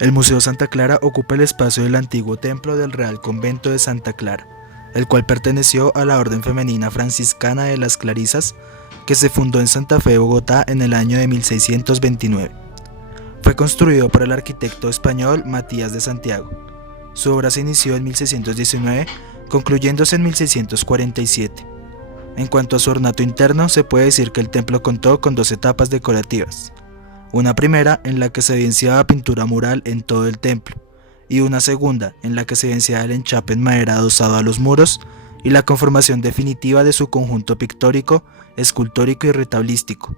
El Museo Santa Clara ocupa el espacio del antiguo templo del Real Convento de Santa Clara, el cual perteneció a la Orden Femenina Franciscana de las Clarisas, que se fundó en Santa Fe, Bogotá, en el año de 1629. Fue construido por el arquitecto español Matías de Santiago. Su obra se inició en 1619, concluyéndose en 1647. En cuanto a su ornato interno, se puede decir que el templo contó con dos etapas decorativas. Una primera en la que se evidenciaba pintura mural en todo el templo, y una segunda en la que se evidenciaba el enchape en madera adosado a los muros y la conformación definitiva de su conjunto pictórico, escultórico y retablístico.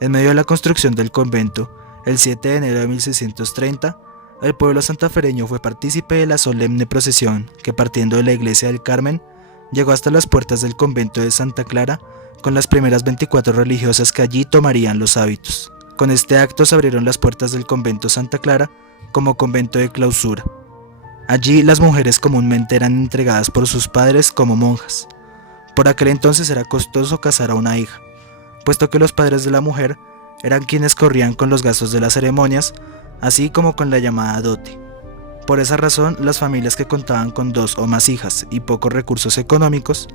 En medio de la construcción del convento, el 7 de enero de 1630, el pueblo santafereño fue partícipe de la solemne procesión que, partiendo de la iglesia del Carmen, llegó hasta las puertas del convento de Santa Clara con las primeras 24 religiosas que allí tomarían los hábitos. Con este acto se abrieron las puertas del convento Santa Clara como convento de clausura. Allí las mujeres comúnmente eran entregadas por sus padres como monjas. Por aquel entonces era costoso casar a una hija, puesto que los padres de la mujer eran quienes corrían con los gastos de las ceremonias, así como con la llamada dote. Por esa razón, las familias que contaban con 2 o más hijas y pocos recursos económicos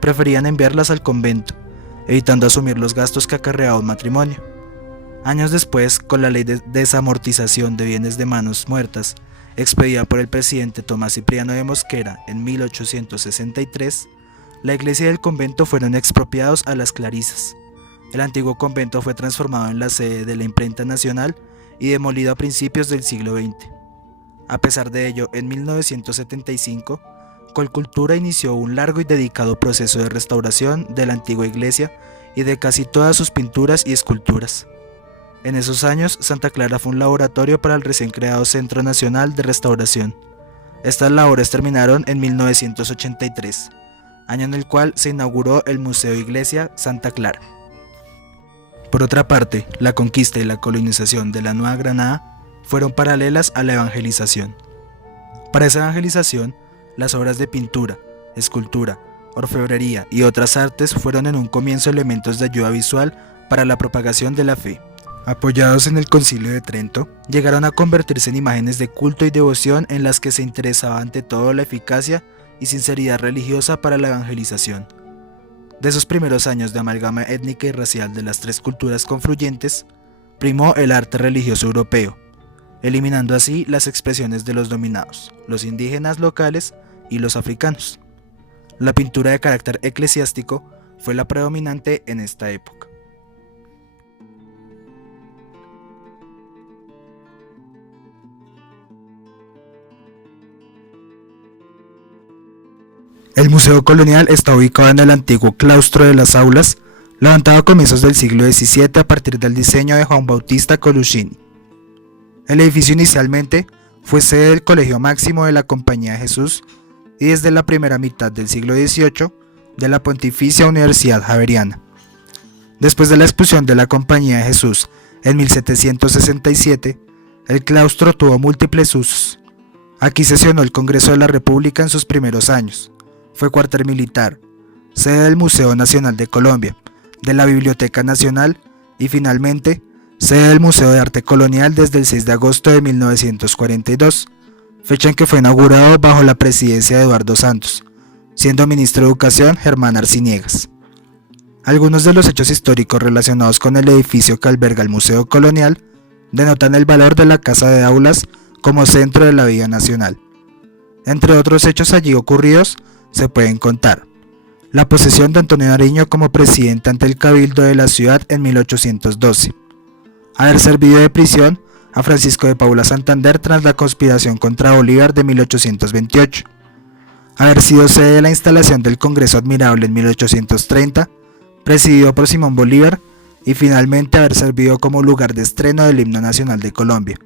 preferían enviarlas al convento, evitando asumir los gastos que acarreaba un matrimonio. Años después, con la ley de desamortización de bienes de manos muertas, expedida por el presidente Tomás Cipriano de Mosquera en 1863, la iglesia y el convento fueron expropiados a las Clarisas. El antiguo convento fue transformado en la sede de la Imprenta Nacional y demolido a principios del siglo XX. A pesar de ello, en 1975, Colcultura inició un largo y dedicado proceso de restauración de la antigua iglesia y de casi todas sus pinturas y esculturas. En esos años, Santa Clara fue un laboratorio para el recién creado Centro Nacional de Restauración. Estas labores terminaron en 1983, año en el cual se inauguró el Museo Iglesia Santa Clara. Por otra parte, la conquista y la colonización de la Nueva Granada fueron paralelas a la evangelización. Para esa evangelización, las obras de pintura, escultura, orfebrería y otras artes fueron en un comienzo elementos de ayuda visual para la propagación de la fe. Apoyados en el Concilio de Trento, llegaron a convertirse en imágenes de culto y devoción en las que se interesaba ante todo la eficacia y sinceridad religiosa para la evangelización. De esos primeros años de amalgama étnica y racial de las 3 culturas confluyentes, primó el arte religioso europeo, eliminando así las expresiones de los dominados, los indígenas locales y los africanos. La pintura de carácter eclesiástico fue la predominante en esta época. El Museo Colonial está ubicado en el antiguo claustro de las Aulas, levantado a comienzos del siglo XVII a partir del diseño de Juan Bautista Colucini. El edificio inicialmente fue sede del Colegio Máximo de la Compañía de Jesús y desde la primera mitad del siglo XVIII de la Pontificia Universidad Javeriana. Después de la expulsión de la Compañía de Jesús en 1767, el claustro tuvo múltiples usos. Aquí sesionó el Congreso de la República en sus primeros años. Fue cuartel militar, sede del Museo Nacional de Colombia, de la Biblioteca Nacional y finalmente sede del Museo de Arte Colonial desde el 6 de agosto de 1942, fecha en que fue inaugurado bajo la presidencia de Eduardo Santos, siendo ministro de Educación Germán Arciniegas. Algunos de los hechos históricos relacionados con el edificio que alberga el Museo Colonial denotan el valor de la Casa de Aulas como centro de la vida nacional. Entre otros hechos allí ocurridos, se pueden contar: la posesión de Antonio Nariño como presidente ante el Cabildo de la ciudad en 1812, haber servido de prisión a Francisco de Paula Santander tras la conspiración contra Bolívar de 1828, haber sido sede de la instalación del Congreso Admirable en 1830, presidido por Simón Bolívar, y finalmente haber servido como lugar de estreno del himno nacional de Colombia,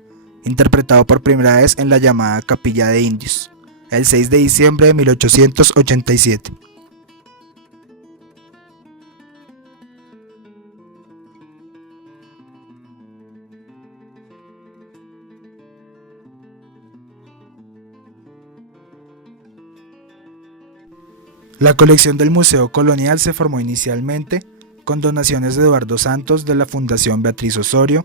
interpretado por primera vez en la llamada Capilla de Indios, el 6 de diciembre de 1887. La colección del Museo Colonial se formó inicialmente con donaciones de Eduardo Santos de la Fundación Beatriz Osorio,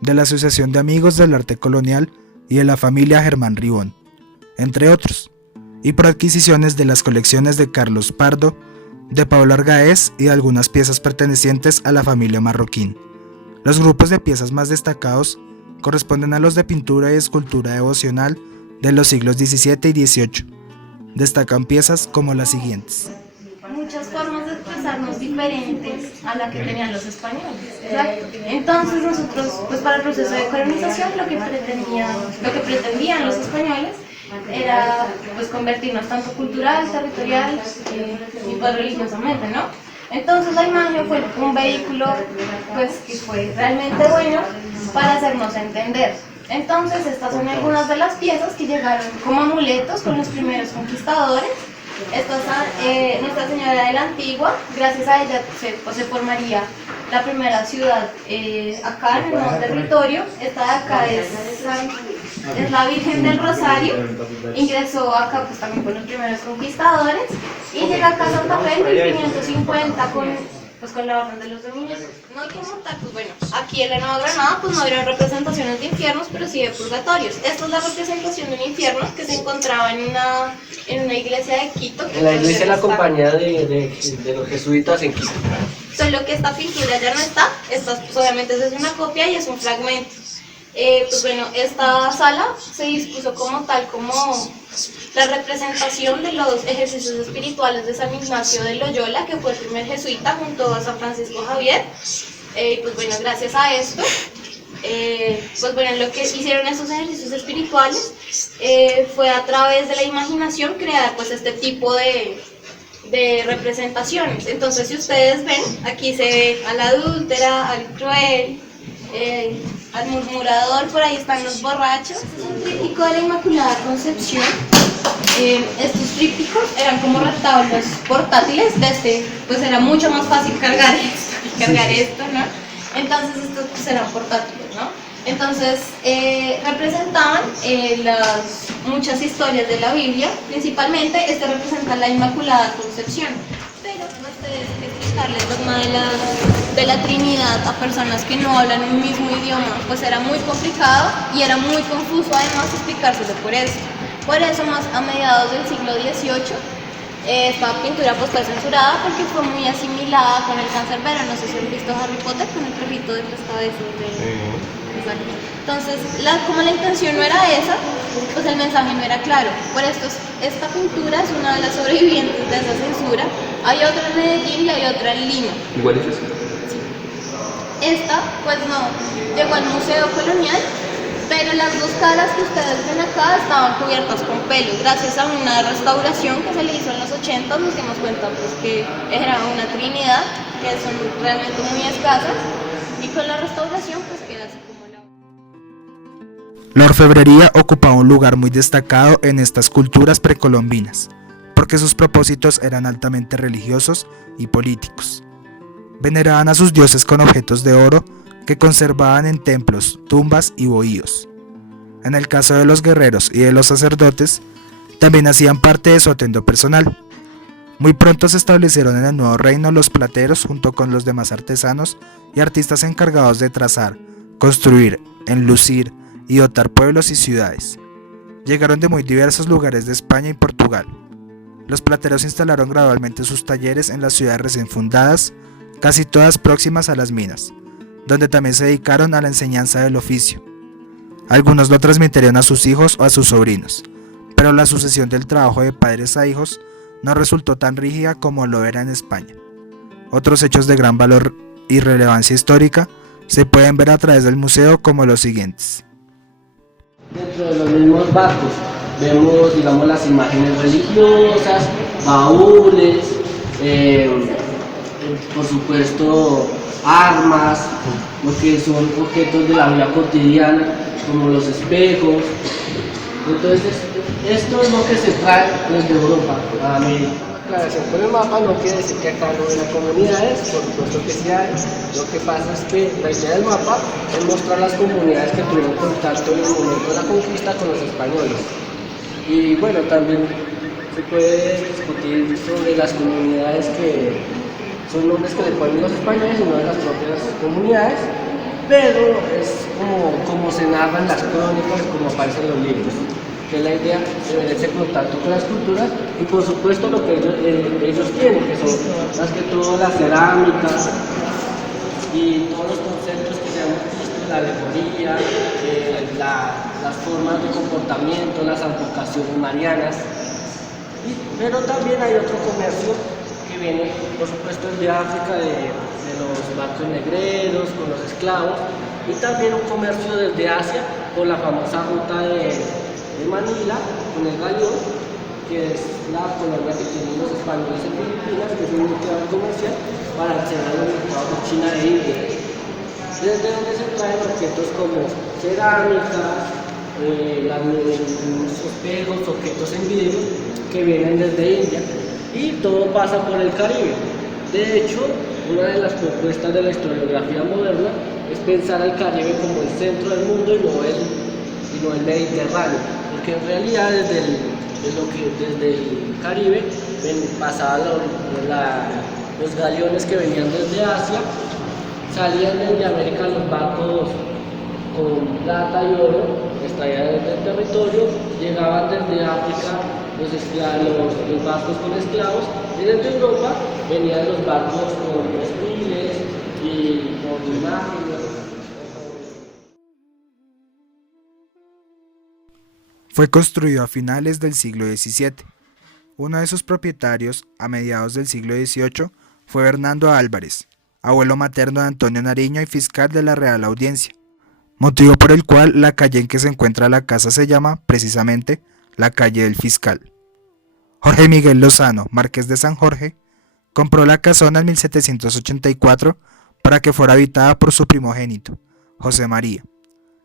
de la Asociación de Amigos del Arte Colonial y de la familia Germán Ribón, entre otros, y por adquisiciones de las colecciones de Carlos Pardo, de Pablo Argaez y de algunas piezas pertenecientes a la familia Marroquín. Los grupos de piezas más destacados corresponden a los de pintura y escultura devocional de los siglos XVII y XVIII. Destacan piezas como las siguientes. Muchas formas de expresarnos diferentes a la que tenían los españoles. Exacto. Entonces nosotros, pues para el proceso de colonización, lo que pretendían los españoles era pues convertirnos tanto cultural, territorial y pues religiosamente, ¿no? Entonces la imagen fue un vehículo pues que fue realmente bueno para hacernos entender. Entonces estas son algunas de las piezas que llegaron como amuletos con los primeros conquistadores. Esta es Nuestra Señora de la Antigua. Gracias a ella se formaría la primera ciudad acá en el nuevo territorio. Esta de acá es la Virgen del Rosario. Ingresó acá pues también con los primeros conquistadores y llega acá a Santa Fe en 1550 con la Orden de los Dominios. No como tal, pues bueno, aquí en la Nueva Granada pues no habría representaciones de infiernos, pero sí de purgatorios. Esta es la representación de un infierno que se encontraba en una iglesia de Quito. En la iglesia de la compañía de los jesuitas en Quito. Solo que esta pintura ya no está, esta pues, obviamente es una copia y es un fragmento. Pues bueno, esta sala se dispuso como tal, como la representación de los ejercicios espirituales de San Ignacio de Loyola, que fue el primer jesuita junto a San Francisco Javier. Pues bueno, gracias a esto, pues bueno, lo que hicieron esos ejercicios espirituales fue a través de la imaginación crear pues este tipo de representaciones. Entonces, si ustedes ven, aquí se ve a la adúltera, al cruel, al murmurador, por ahí están los borrachos. Este es un tríptico de la Inmaculada Concepción. Estos trípticos eran como retablos portátiles, pues era mucho más fácil cargar esto, ¿no? Entonces estos pues eran portátiles, ¿no? Entonces representaban muchas historias de la Biblia, principalmente representa la Inmaculada Concepción. Pero ustedes explicarles el dogma de la Trinidad a personas que no hablan un mismo idioma, pues era muy complicado y era muy confuso además explicárselo por eso. Por eso, más a mediados del siglo XVIII, esta pintura pues fue censurada porque fue muy asimilada con el cancerbero. No sé si han visto Harry Potter con el perrito de tres cabezas. Entonces, como la intención no era esa, pues el mensaje no era claro. Por esto, esta pintura es una de las sobrevivientes de esa censura. Hay otra en Medellín y hay otra en Lima. ¿Igual es eso? Sí. Esta, pues no, llegó al Museo Colonial, pero las dos caras que ustedes ven acá estaban cubiertas con pelo. Gracias a una restauración que se le hizo en los 80 nos dimos cuenta pues, que era una trinidad, que son realmente muy escasas, y con la restauración pues queda así como La orfebrería ocupaba un lugar muy destacado en estas culturas precolombinas, porque sus propósitos eran altamente religiosos y políticos. Veneraban a sus dioses con objetos de oro que conservaban en templos, tumbas y bohíos. En el caso de los guerreros y de los sacerdotes, también hacían parte de su atuendo personal. Muy pronto se establecieron en el nuevo reino los plateros junto con los demás artesanos y artistas encargados de trazar, construir, enlucir y dotar pueblos y ciudades. Llegaron de muy diversos lugares de España y Portugal. Los plateros instalaron gradualmente sus talleres en las ciudades recién fundadas, casi todas próximas a las minas, donde también se dedicaron a la enseñanza del oficio. Algunos lo transmitieron a sus hijos o a sus sobrinos, pero la sucesión del trabajo de padres a hijos no resultó tan rígida como lo era en España. Otros hechos de gran valor y relevancia histórica se pueden ver a través del museo como los siguientes. Dentro de los mismos barcos vemos, digamos, las imágenes religiosas, baúles, por supuesto armas, lo que son objetos de la vida cotidiana, como los espejos. Entonces, esto es lo que se trae desde Europa a América. Aclaración, por el mapa no quiere decir que acá no haya comunidades, por supuesto que sí hay. Lo que pasa es que la idea del mapa es mostrar las comunidades que tuvieron contacto en el momento de la conquista con los españoles. Y bueno, también se puede discutir sobre las comunidades que son nombres que le ponen los españoles y no de las propias comunidades. pero es como se narran las crónicas, como aparecen los libros, que es la idea de ver ese contacto con las culturas y por supuesto lo que ellos tienen, que son más que todo la cerámica y todos los conceptos que se han visto, la alegoría, las formas de comportamiento, las advocaciones marianas, pero también hay otro comercio que viene, por supuesto, de África, de los barcos negreros, con los esclavos, y también un comercio desde Asia, con la famosa ruta de Manila, con el galeón, que es la colonia que tienen los españoles en Filipinas, que es un mercado comercial para acceder a los mercados de China e India. Desde donde se traen objetos como cerámicas, espejos, objetos en vidrio que vienen desde India, y todo pasa por el Caribe. De hecho, una de las propuestas de la historiografía moderna es pensar al Caribe como el centro del mundo y no el Mediterráneo, porque en realidad desde el Caribe pasaban los galeones que venían desde Asia, salían desde América los barcos con plata y oro, extraían desde el territorio, llegaban desde África los barcos con esclavos, y desde Europa venían los barcos con textiles y con imágenes. Fue construido a finales del siglo XVII. Uno de sus propietarios, a mediados del siglo XVIII, fue Bernardo Álvarez, abuelo materno de Antonio Nariño y fiscal de la Real Audiencia, motivo por el cual la calle en que se encuentra la casa se llama, precisamente, la calle del Fiscal. Jorge Miguel Lozano, marqués de San Jorge, compró la casona en 1784 para que fuera habitada por su primogénito, José María,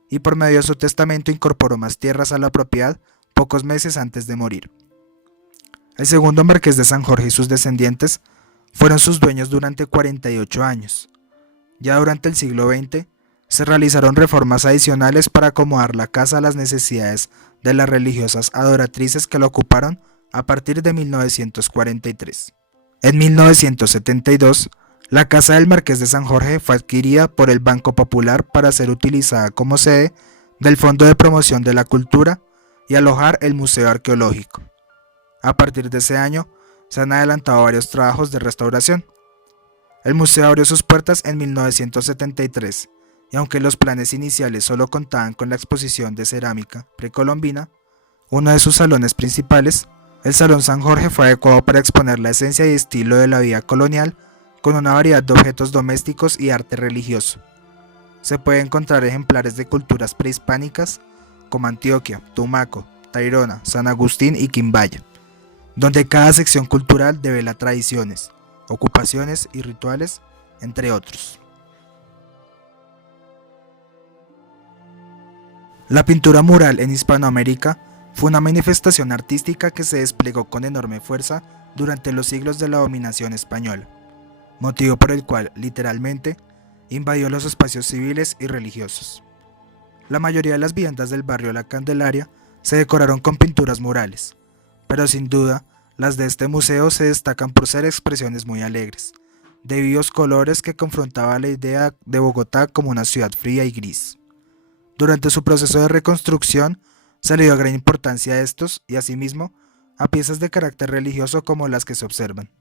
y por medio de su testamento incorporó más tierras a la propiedad pocos meses antes de morir. El segundo marqués de San Jorge y sus descendientes fueron sus dueños durante 48 años. Ya durante el siglo XX se realizaron reformas adicionales para acomodar la casa a las necesidades de las religiosas adoratrices que la ocuparon a partir de 1943. En 1972, la casa del Marqués de San Jorge fue adquirida por el Banco Popular para ser utilizada como sede del Fondo de Promoción de la Cultura y alojar el Museo Arqueológico. A partir de ese año, se han adelantado varios trabajos de restauración. El museo abrió sus puertas en 1973, y aunque los planes iniciales solo contaban con la exposición de cerámica precolombina, uno de sus salones principales, el Salón San Jorge, fue adecuado para exponer la esencia y estilo de la vida colonial con una variedad de objetos domésticos y arte religioso. Se pueden encontrar ejemplares de culturas prehispánicas como Antioquia, Tumaco, Tayrona, San Agustín y Quimbaya, donde cada sección cultural devela tradiciones, ocupaciones y rituales, entre otros. La pintura mural en Hispanoamérica fue una manifestación artística que se desplegó con enorme fuerza durante los siglos de la dominación española, motivo por el cual, literalmente, invadió los espacios civiles y religiosos. La mayoría de las viviendas del barrio La Candelaria se decoraron con pinturas murales, pero sin duda, las de este museo se destacan por ser expresiones muy alegres, de vivos colores que confrontaban la idea de Bogotá como una ciudad fría y gris. Durante su proceso de reconstrucción, se le dio gran importancia a estos y asimismo a piezas de carácter religioso como las que se observan.